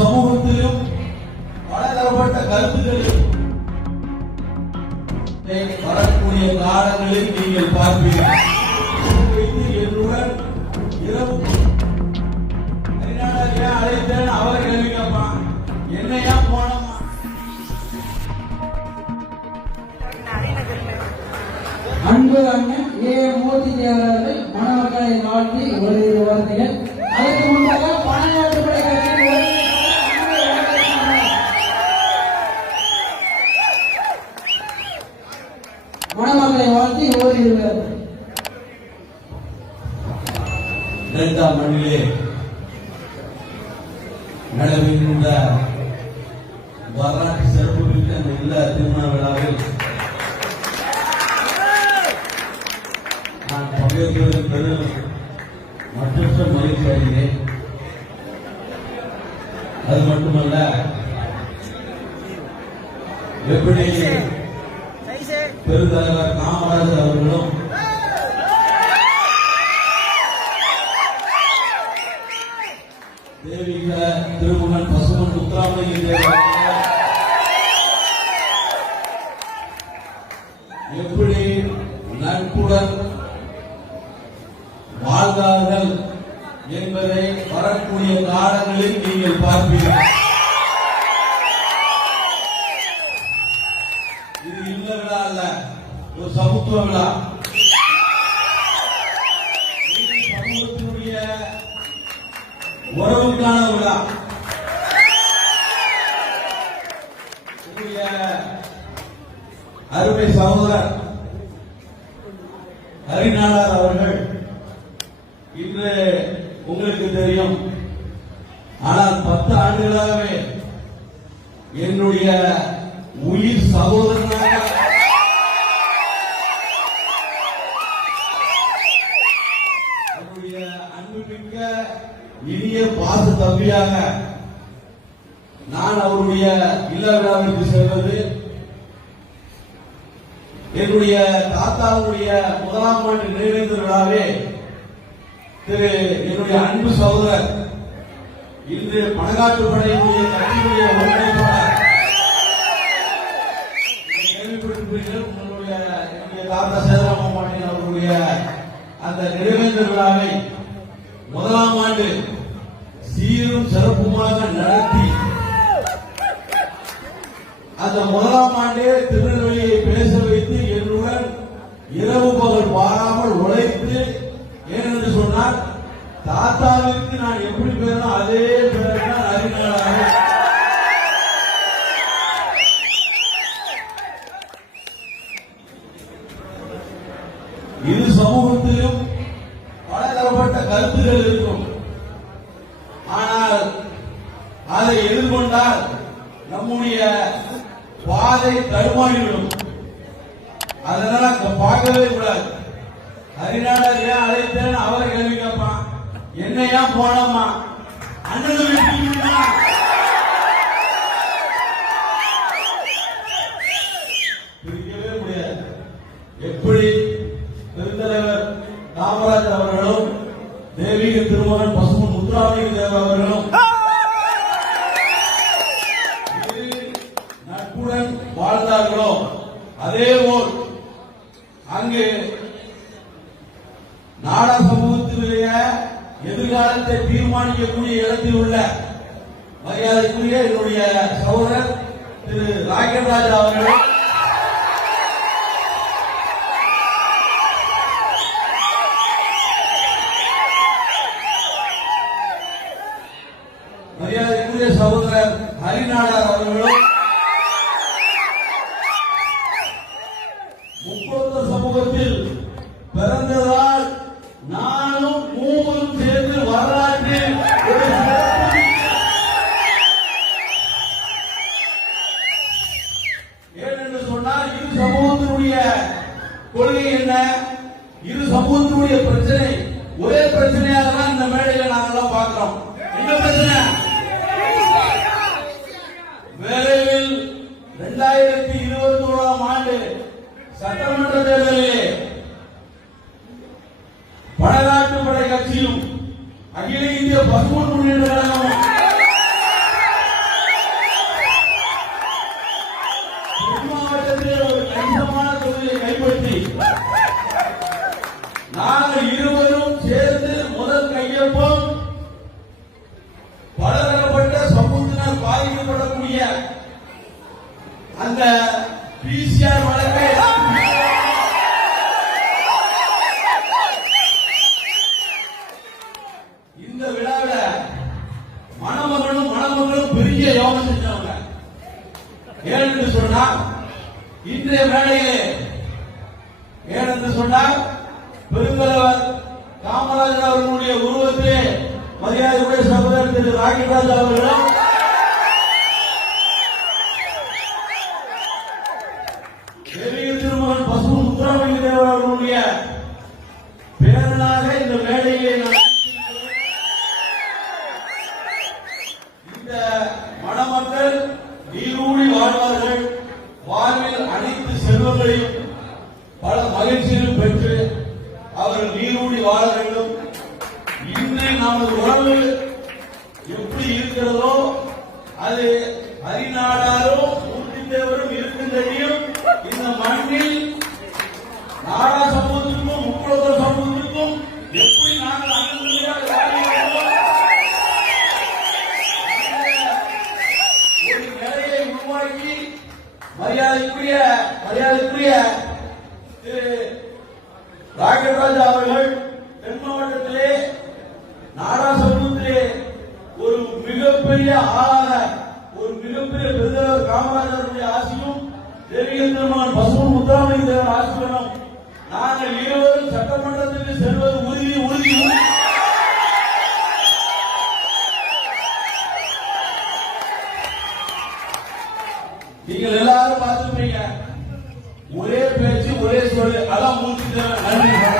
சமூகத்திலும் பலதரப்பட்ட கருத்துக்களில் வரக்கூடிய காலங்களில் நீங்கள் பார்ப்பீர்கள். என்னுடன் இரவு அழைத்தேன், அவர் கேள்வி கேட்பான், என்னையா போனோமா? அன்பு அண்ணன் ஏ மூர்த்தி அவர்களை மணமக்களை வாழ்த்தி ஓரிரு வார்த்தைகள். அதற்கு முன்பாக பணநாட்டுப்படை கட்சியின் மணமக்களை வாழ்த்தி ஓரிரு வார்த்தைகள். டெல்டா மண்ணிலே நடைபெறுகின்ற வரலாற்று சிறப்புமிக்க அந்த இல்ல திருமண விழாவில் நான் பங்கேற்பதற்கு மற்றற்ற மகிழ்ச்சி அடைகிறேன். அது மட்டுமல்ல, எப்படி பெருந்தலைவர் காமராஜர் அவர்களும் தேவிக திருமகன் பசுமன் முத்துராமலிங்க தேவர் எப்படி நட்புடன் வாழ்ந்தார்கள் என்பதை வரக்கூடிய காலங்களில் நீங்கள் பார்ப்பீர்கள். இது இல்ல விழா அல்ல, ஒரு சமத்துவ விழா. சமூகத்தினுடைய உறவுக்கான விழா. அருமை சகோதரர் ஹரிநாடார் அவர்கள் இன்று உங்களுக்கு தெரியும், ஆனால் 10 ஆண்டுகளாகவே என்னுடைய உயிர் சகோதரனாக என்னுடைய அன்புமிக்க இனிய பாச தம்பியாக நான் அவருடைய இல்ல விழாவிற்கு செல்வது, என்னுடைய தாத்தாவுடைய 1ஆம் ஆண்டு நினைவேந்தல் விழாவே என்னுடைய அன்பு சகோதரர் இன்று பணக்காட்டுப்படையினுடைய கட்சியுடைய ஒருங்கிணைப்பாளர் கேள்விப்பட்டிருப்பீர்கள். உங்களுடைய என்னுடைய தாத்தா சேதராமன் அவர்களுடைய அந்த நினைவேந்தல் விழாவை 1ஆம் ஆண்டு சீரும் சிறப்புமாக நடத்தி அந்த 1ஆம் ஆண்டே திருநெல்வேலியை பேச வைத்து என்னுடன் இரவு பகல் பாராமல் உழைத்து, ஏனென்று சொன்னால் தாத்தாவிற்கு நான் எப்படி பேரணும் அதே பேர் தான் அறிஞராக. இரு சமூகத்திலும் பலதரப்பட்ட கருத்துக்கள் இருக்கும். ஆனால் அதை எதிர்கொண்டால் நம்முடைய பாதை தடுமாறிவிடும். அதனால பார்க்கவே கூடாது. ஹரிநாடார் ஏன் அழைத்தேன், அவரை கேள்வி கேட்பான், என்னையா போனோமா? அண்ணன் பிரிக்கவே முடியாது. எப்படி பெருந்தலைவர் காமராஜர் அவர்களும் தேவிக திருமகன் பசுமன் முத்துராமலிங்க தேவர் அவர்களும் நட்புடன் வாழ்ந்தார்களோ, அதேபோல் அங்கு நாடா சமூகத்தினுடைய எதிர்காலத்தை தீர்மானிக்கக்கூடிய இடத்தில் உள்ள மரியாதைக்குரிய என்னுடைய சகோதரர் திரு ராகேஷ்ராஜ் அவர்கள் மரியாதைக்குரிய சகோதரர் ஹரிநாடார் அவர்களும் முப்பொருத்த சமூகத்தில் பிறந்ததால் நானும் மூவரும் சேர்ந்து வரலாற்றில் ஏனென்று சொன்னால் இரு சமூகத்தினுடைய கொள்கை என்ன, இரு சமூகத்தினுடைய பிரச்சனை ஒரே பிரச்சனையாக தான் இந்த மேடையில் நாங்கெல்லாம் பார்க்கிறோம். என்ன பிரச்சனை? விரைவில் 2021ஆம் ஆண்டு சட்டமன்ற தேர்தலிலே பாதிக்கப்படக்கூடிய அந்த பிசிஆர் வழக்கை இந்த விழாவில் மணமகளும் பெரிய யோகம் செஞ்சவங்க. ஏனென்று சொன்னால் இன்றைய மேடையிலே ஏனென்று சொன்னால் பெருந்தலைவர் காமராஜர் அவர்களுடைய உருவத்திலே மரியாதைக்குரிய சகோதரர் திரு ராகிராஜ் அவர்களும் பெரிய திருமகன் பசு முத்துராமலிங்க தேவர் அவர்களுடைய பேரனாக இந்த மேடையிலே இந்த மணமக்கள் நீரூழி வாழ்வார்கள். வாழ்வில் அனைத்து செல்வங்களையும் பல மகிழ்ச்சியும் பெற்று அவர்கள் நீரூழி வாழ வேண்டும். இன்று நமது உறவு எப்படி இருக்கிறதோ அது ஹரிநாடாரும் மூர்த்தி தேவரும் இருக்கின்றையும் இந்த மண்ணில் நாடா சமூகத்திற்கும் முக்குளத்தூர் சமூகத்திற்கும் எப்படி நாங்கள் அண்ணன் வாழ்கிறோமோ ஒரு நிலையை உருவாக்கி மரியாதைக்குரிய திரு ராகவராஜ் அவர்கள் தென் மாவட்டத்திலே நாடா சமூகத்திலே ஒரு மிகப்பெரிய ஆளாக ஒரு மிகப்பெரிய பெருந்தலைவர் காமராஜருடைய ஆசியும் தேவியந்திரமான் பசும முத்துராமலிங்க தேவர் ஆசிரியரும் நாங்கள் இருவரும் சட்டமன்றத்திற்கு செல்வது உறுதி. நீங்கள் எல்லாரும் பார்த்துருப்பீங்க. ஒரே பேச்சு ஒரே சொல்லு. அதான் மூர்த்தி தேவர். நன்றி.